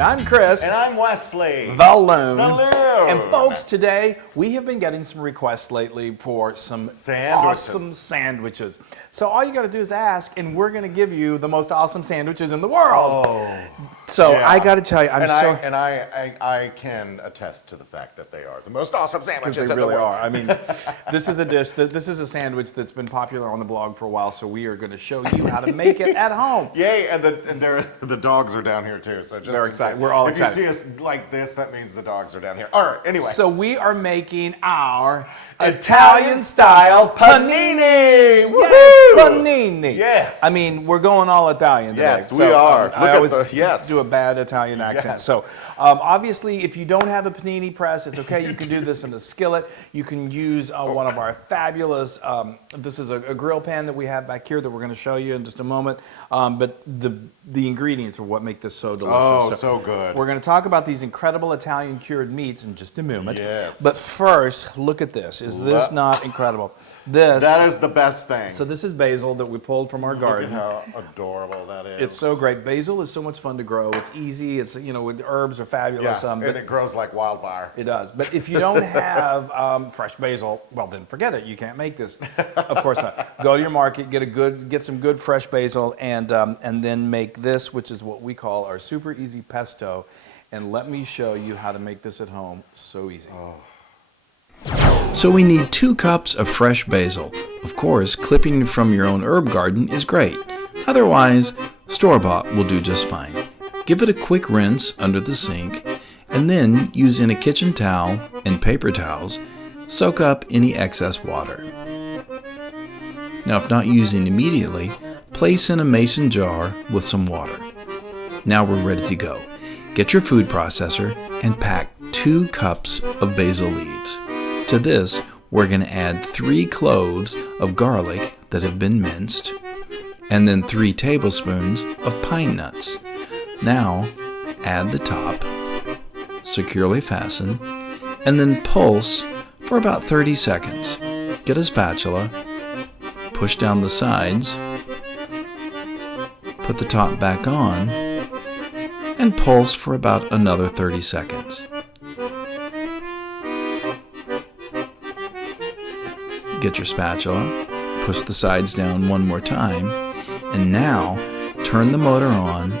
Loon. I'm Chris. And I'm Wesley. The Loon. The Loon. And folks, today we have been getting some requests lately for some awesome sandwiches. So all you got to do is ask, and we're going to give you the most awesome sandwiches in the world. Oh. So yeah. I got to tell you, I can attest to the fact that they are the most awesome sandwiches they in really the world. are. I mean, this is a dish, this is a sandwich that's been popular on the blog for a while, so we are going to show you how to make it at home. Yay, and the dogs are down here too. So just they're excited. We're all excited. If you see us like this, that means the dogs are down here. All right, anyway. So we are making our Italian-style panini! Woohoo! Panini! Yes. I mean, we're going all Italian today. Yes, we are. I always do a bad Italian accent. Yes. So obviously, if you don't have a panini press, it's okay. You can do this in a skillet. You can use one of our fabulous, this is a grill pan that we have back here that we're going to show you in just a moment. But the ingredients are what make this so delicious. Oh, so good. We're going to talk about these incredible Italian cured meats in just a moment. Yes. But first, look at this. Is this not incredible? That is the best thing. So this is basil that we pulled from our garden. Look at how adorable that is. It's so great. Basil is so much fun to grow. It's easy. It's, you know, the herbs are fabulous. Yeah, and it grows like wildfire. It does. But if you don't have fresh basil, well, then forget it. You can't make this. Of course not. Go to your market, get some good fresh basil, and then make this, which is what we call our super easy pesto. And let me show you how to make this at home. So easy. Oh. So we need 2 cups of fresh basil. Of course, clipping from your own herb garden is great. Otherwise, store-bought will do just fine. Give it a quick rinse under the sink, and then using a kitchen towel and paper towels, soak up any excess water. Now, if not using immediately, place in a mason jar with some water. Now we're ready to go. Get your food processor and pack 2 cups of basil leaves. To this, we're going to add 3 cloves of garlic that have been minced, and then 3 tablespoons of pine nuts. Now, add the top, securely fasten, and then pulse for about 30 seconds. Get a spatula, push down the sides, put the top back on, and pulse for about another 30 seconds. Get your spatula, push the sides down one more time, and now turn the motor on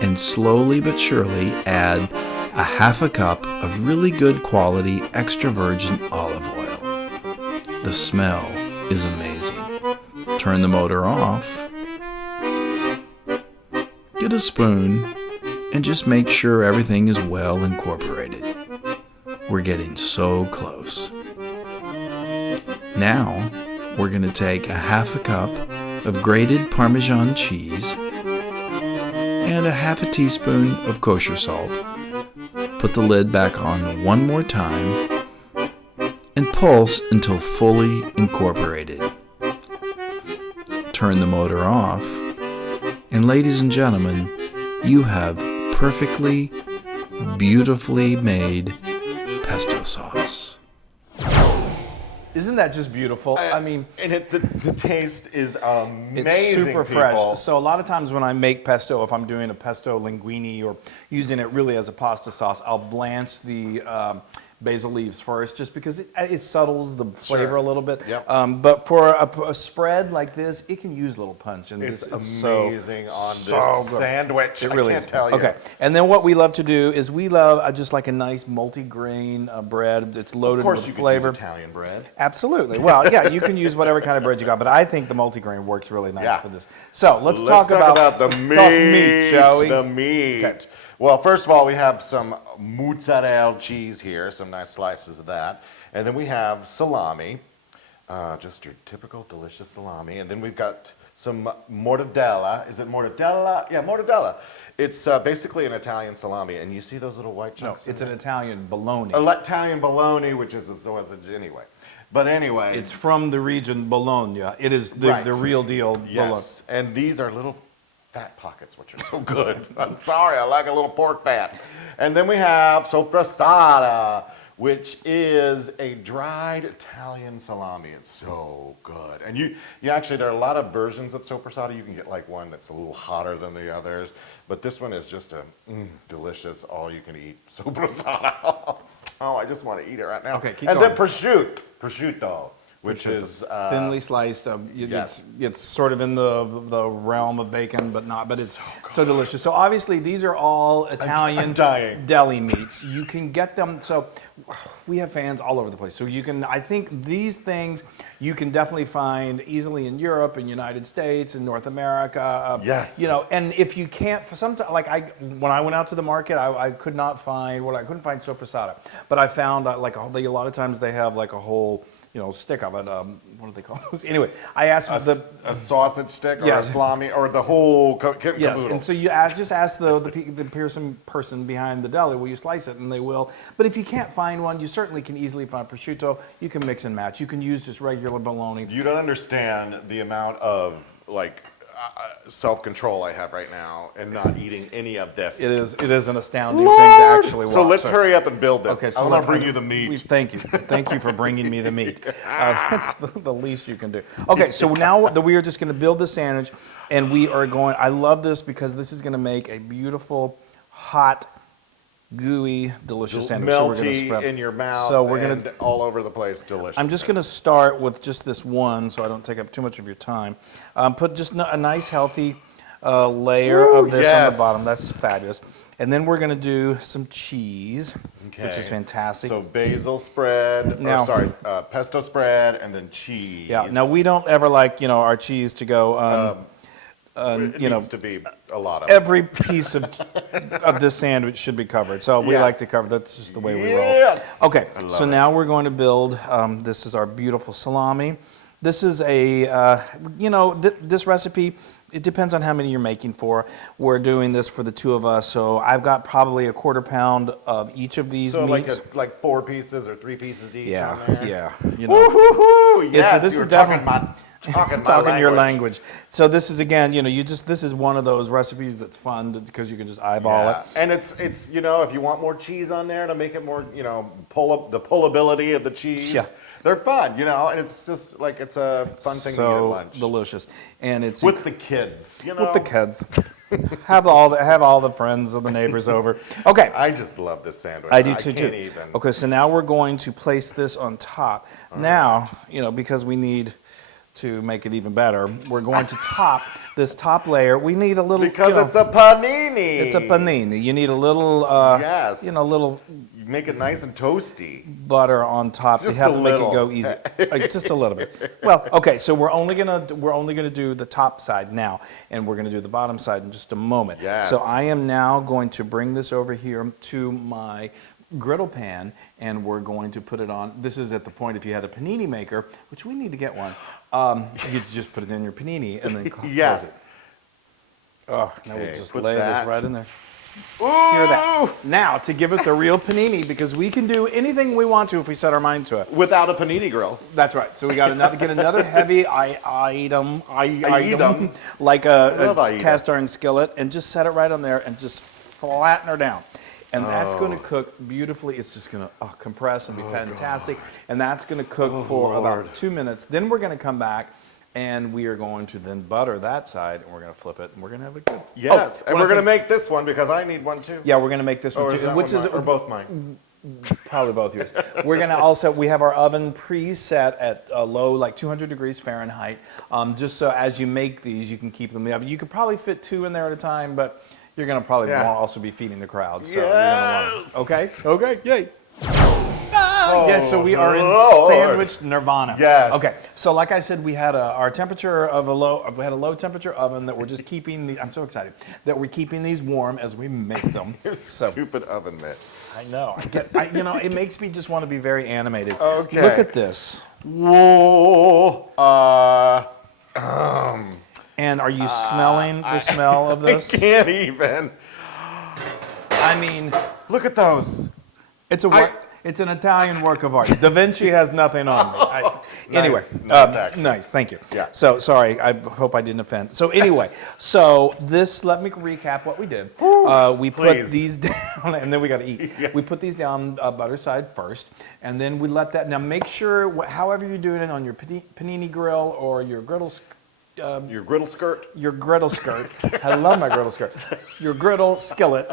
and slowly but surely add a half a cup of really good quality extra virgin olive oil. The smell is amazing. Turn the motor off, get a spoon, and just make sure everything is well incorporated. We're getting so close. Now, we're going to take a half a cup of grated Parmesan cheese and a half a teaspoon of kosher salt. Put the lid back on one more time and pulse until fully incorporated. Turn the motor off, and ladies and gentlemen, you have perfectly, beautifully made pesto sauce. Isn't that just beautiful? I mean, and the taste is amazing. It's super fresh. People. So a lot of times when I make pesto, if I'm doing a pesto linguine or using it really as a pasta sauce, I'll blanch the basil leaves first, just because it subtles the flavor a little bit. Yep. But for a spread like this, it can use a little punch. And it's this amazing is on so this good. sandwich. It really I can't is. tell you. Okay, and then what we love to do is we love just like a nice multi-grain bread. It's loaded with flavor. Of course, you can use Italian bread. Absolutely. Well, yeah, you can use whatever kind of bread you got, but I think the multi-grain works really nice for this. So let's talk about the meat, shall we? The meat. Okay. Well, first of all, we have some mozzarella cheese here, some nice slices of that. And then we have salami, just your typical delicious salami. And then we've got some mortadella. Is it mortadella? Yeah, mortadella. It's basically an Italian salami. And you see those little white chunks? No, it's an Italian bologna. Italian bologna, which is a sausage anyway. But anyway. It's from the region Bologna. It is the real deal Yes, and these are little fat pockets, which are so good. I'm sorry, I like a little pork fat. And then we have sopressata, which is a dried Italian salami. It's so good. And you actually, there are a lot of versions of soppressata. You can get like one that's a little hotter than the others, but this one is just a delicious, all-you-can-eat soppressata. Oh, I just want to eat it right now. Okay, keep and going. then prosciutto, which is thinly sliced. yes. It's sort of in the realm of bacon, but not. But it's so delicious. So obviously these are all Italian deli meats. You can get them. So we have fans all over the place. So you can. I think these things you can definitely find easily in Europe, in United States, in North America. Yes. You know, and if you can't, for some like when I went out to the market, I could not find I couldn't find soppressata, but I found a lot of times they have like a whole, you know, stick of it. What do they call those? Anyway, I asked a sausage stick or Yeah. a salami or the whole yes, caboodle. and so you just ask the person behind the deli, will you slice it? And they will. But if you can't find one, you certainly can easily find prosciutto. You can mix and match. You can use just regular bologna. You don't understand the amount of like self-control I have right now and not eating any of this. It is an astounding thing to actually watch. So let's hurry up and build this. Okay, so I'm let's gonna bring you the meat. Thank you. Thank you for bringing me the meat. That's the least you can do. Okay, so now we are just going to build the sandwich, and we are going. I love this because this is going to make a beautiful, hot, gooey, delicious sandwich. So we're gonna Melty spread. in your mouth So we're and gonna. all over the place. Delicious. I'm just going to start with just this one, so I don't take up too much of your time. Put just a nice, healthy layer of this on yes. the bottom. That's fabulous. And then we're going to do some cheese, which is Okay. fantastic. So basil spread, Now- pesto spread, and then cheese. Yeah. Now we don't ever like our cheese to go. It needs to be a lot of. Every piece of this sandwich should be covered. So we Yes. like to cover. That's just the way we roll. Yes. Okay. I love So it. now we're going to build. This is our beautiful salami. This is a this recipe. It depends on how many you're making for. We're doing this for the two of us, so I've got probably a 1/4 pound of each of these So meats. like 4 pieces or 3 pieces each yeah, on there? yeah. Woo-hoo-hoo! Yes, this you is were definitely- talking my Talking your language. So this is again, this is one of those recipes that's fun because you can just eyeball Yeah. it. And it's if you want more cheese on there to make it more, the pullability of the cheese. Yeah. They're fun, and it's just like it's a fun thing to eat at lunch. Delicious, and it's With the kids, with the kids. have all the friends of the neighbors over. Okay. I just love this sandwich. I do too. can't even. Okay, so now we're going to place this on top. Now, because we need to make it even better, we're going to top this top layer. We need a little Because it's a panini. it's a panini. You need a little Yes. little You make it nice and toasty. butter on top Just to help a make it little. go easy. Just a little bit. Well, okay, so we're only gonna do the top side now, and we're gonna do the bottom side in just a moment. Yes. So I am now going to bring this over here to my griddle pan, and we're going to put it on. This is at the point if you had a panini maker, which we need to get one. You could just put it in your panini and then close Yes. it. Oh, now we'll Okay, just put lay this that. right in there. Hear that? Now, to give it the real panini, because we can do anything we want to if we set our mind to it. Without a panini grill. That's right. So we got get another heavy item, Item. like love a item. cast iron skillet, and just set it right on there and just flatten her down. And that's going to cook beautifully. It's just going to compress and be fantastic. And that's going to cook for about 2 minutes. Then we're going to come back, and we are going to then butter that side, and we're going to flip it, and we're going to have it good. Yes, and one we're going to thing- make this one because I need one too. Yeah, we're going to make this Or one is too, that which one is mine? Or both mine. probably both yours. We're gonna also, we have our oven preset at a low, like 200 degrees Fahrenheit, just so as you make these, you can keep them in the oven. You could probably fit 2 in there at a time, but you're gonna probably Yeah. also be feeding the crowd. So you're gonna want to. Okay. Okay. Yay. Yes, so we are in Lord. sandwich nirvana. Yes. Okay, so like I said, we had our temperature of we had a low temperature oven that we're just keeping. I'm so excited that we're keeping these warm as we make them. Your So stupid oven mitt. I know. It makes me just want to be very animated. Okay. Look at this. Whoa. And are you smelling the smell of this? I can't even. I mean, Look at those. it's a It's an Italian work of art. Da Vinci has nothing on me. Anyway, nice accent. nice, thank you. Yeah. So, sorry, I hope I didn't offend. So anyway, let me recap what we did. We put please. these down, and then we got to eat. Yes. We put these down butter side first, and then we let that, now make sure, however you're doing it on your panini grill or your griddle Your griddle skirt? your griddle skirt. I love my griddle skirt. Your griddle skillet.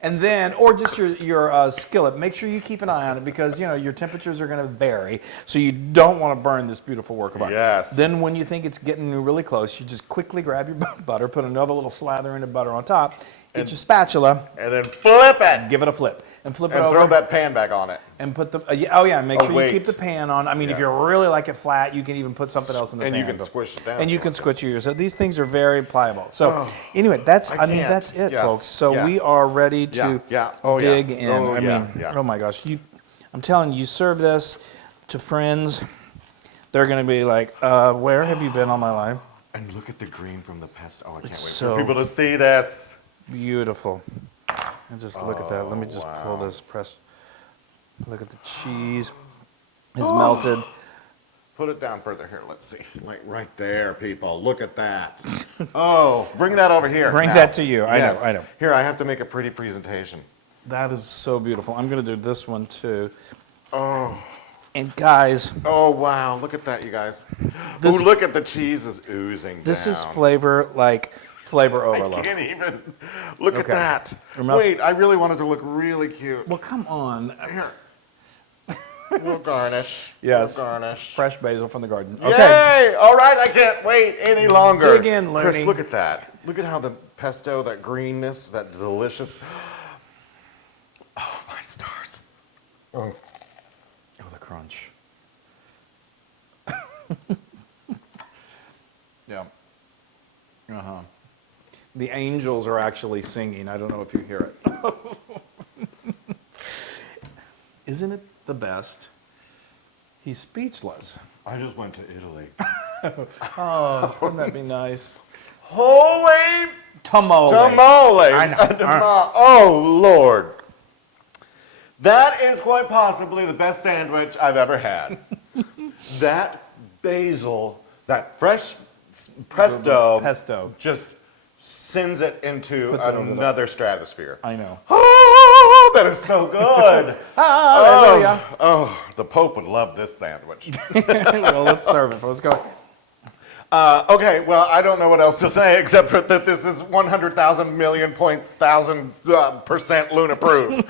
And then, or just your skillet. Make sure you keep an eye on it because, your temperatures are going to vary. So you don't want to burn this beautiful work of art. Yes. Then when you think it's getting really close, you just quickly grab your butter, put another little slather of butter on top, get your spatula, And then flip it. give it a flip. And flip it And over. throw that pan back on it. And put the, make sure you wait. keep the pan on. I mean, if Yeah. you really like it flat, you can even put something else in the And pan. you can squish it down And if you you can want to. squish yours. So these things are very pliable. So anyway, that's can't. that's it, Yes. folks. So Yeah. we are ready to Yeah. Oh, yeah. dig in. Oh, I yeah. mean, Yeah. oh my gosh, I'm telling you, serve this to friends, they're going to be like, where have you been all my life? And look at the green from the pesto. Oh, I can't wait so- for people to see this. Beautiful. And just look at that. Let me just pull wow. this press. Look at the cheese. It's melted. Put it down further here. Let's see. Like right there, people. Look at that. Oh, bring that over here. Bring now. that to you. I know, Yes. I know. Here, I have to make a pretty presentation. That is so beautiful. I'm going to do this one too. Oh. And guys, Oh, wow. Look at that, you guys. This- Ooh, look at the cheese is oozing this is down. flavor I overload. can't even. Look at Okay. that. Remember- Wait, I really wanted to look really cute. Well, come on. Here. We'll garnish. Yes. We'll garnish. Fresh basil from the garden. Okay. Yay! All right, I can't wait any longer. Dig in, Chris, Looney. look at that. Look at how the pesto, that greenness, that delicious. Oh, my stars. Oh. Oh, the crunch. Yeah. Uh-huh. The angels are actually singing. I don't know if you hear it. Isn't it the best? He's speechless. I just went to Italy. Oh, wouldn't that be nice? Holy Tamale. tamale! I know. Oh, Lord. That is quite possibly the best sandwich I've ever had. That basil, that fresh pesto, just sends it into Puts it over the- another stratosphere. I know. Oh, that is so good. Hallelujah. Oh, the Pope would love this sandwich. Well, let's serve it. Let's go. Okay, well, I don't know what else to say except for that this is 100,000 million points, 1,000% Loon approved.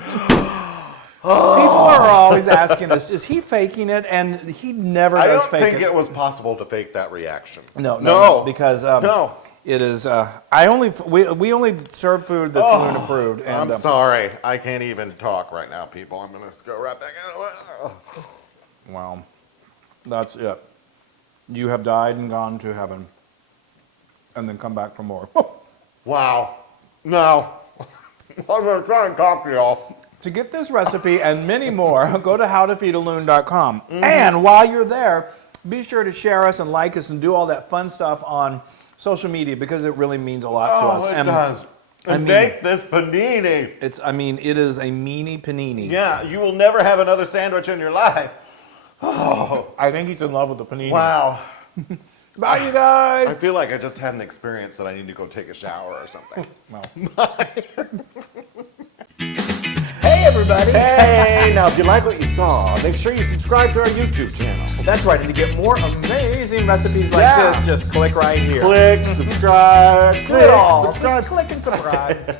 People are always asking us, is he faking it? And he never I does don't fake think it was possible to fake that reaction. No, because No. it is. We only serve food that's Loon approved. And I'm sorry. I can't even talk right now, people. I'm going to go right back in. Wow, that's it. You have died and gone to heaven, and then come back for more. Wow. No. I'm going to try and talk to y'all. To get this recipe and many more, go to howtofeedaloon.com. And while you're there, be sure to share us and like us and do all that fun stuff on social media because it really means a lot to us. Oh, it And does. I And mean- make this panini. it is a meanie panini. Yeah, you will never have another sandwich in your life. I think he's in love with the panini. Wow. Bye, you guys. I feel like I just had an experience that I need to go take a shower or something. Well. Hey, everybody. Hey, now if you like what you saw, make sure you subscribe to our YouTube channel. That's right. And to get more amazing recipes like Yeah. this, just click right here. Click, subscribe, Do it all. subscribe. Just click and subscribe.